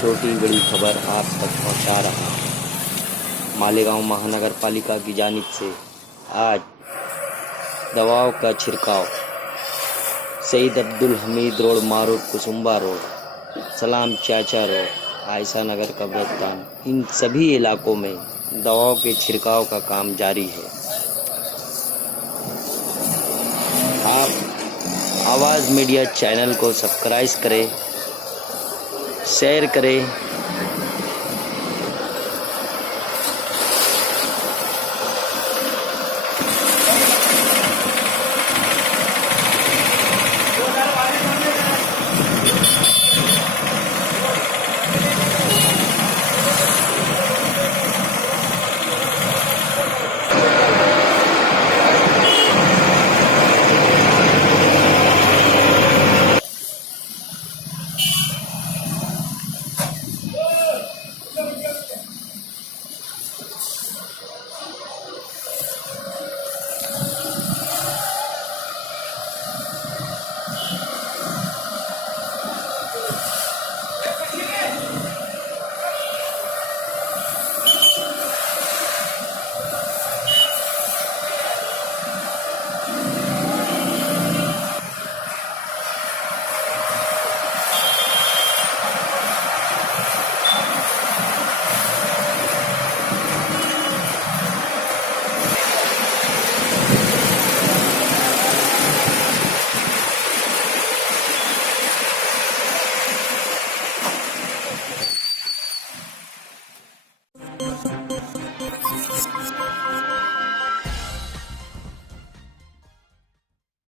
छोटी बड़ी खबर आप तक पहुंचा रहा हूं। मालेगांव महानगर पालिका की जानिब से आज दवाओं का छिड़काव शहीद अब्दुल हमीद रोड, मारूफ कुसुम्बा रोड, सलाम चाचा रोड, आयशा नगर कब्रिस्तान, इन सभी इलाकों में दवाओं के छिड़काव का काम जारी है। आप आवाज़ मीडिया चैनल को सब्सक्राइब करें, शेयर करें